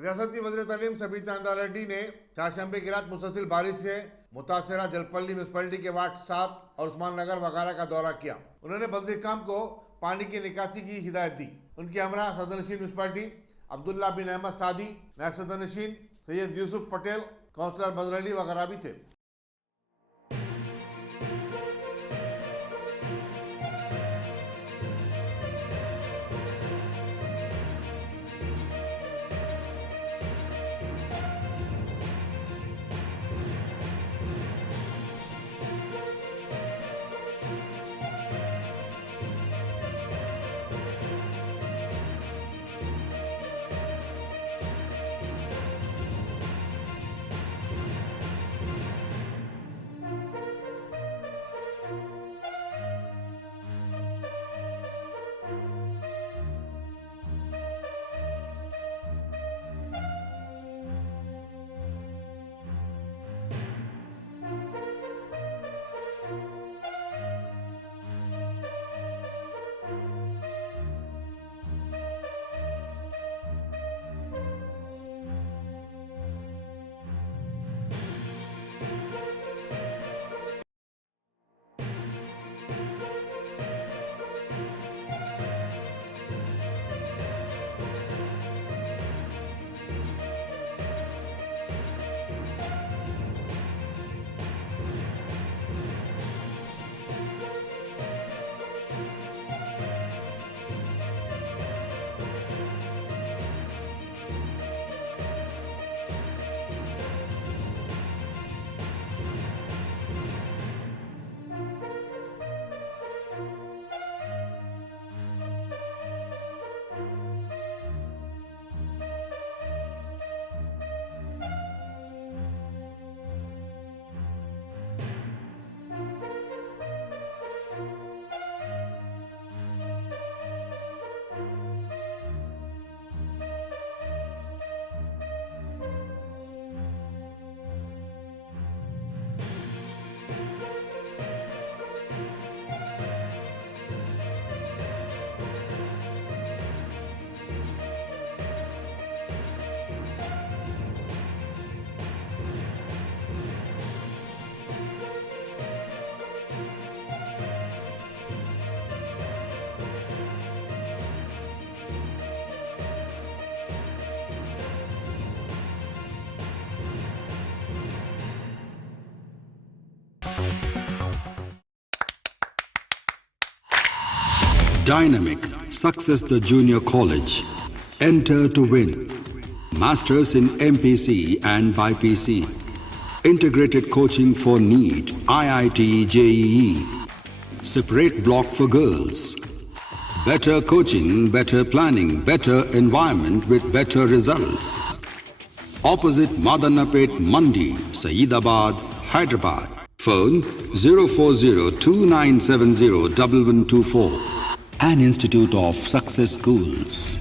रियासती वज़ीर तालीम सबीता इंदिरा रेड्डी ने चारशंबे की रात मुसलसल बारिश से मुतासरा जलपल्ली म्यूनसिपलिटी के वार्ड 7 और उस्मान नगर वगैरह का दौरा किया। उन्होंने बल्दिस्तान को पानी की निकासी की हिदायत दी। उनके हमरा सदरनशीन म्यूनसिपलिटी अब्दुल्ला बिन अहमद सादी, नायब सदरनशीन सैयद यूसुफ पटेल, काउंसलर बजर अली वगैरह भी थे। Dynamic Success the Junior College. Enter to win. Masters in MPC and BPC. Integrated coaching for NEET, IIT, JEE. Separate block for girls. Better coaching, better planning, better environment with better results. Opposite Madanapet Mandi, Saeedabad, Hyderabad. Phone 04029701124. An Institute of Success Schools.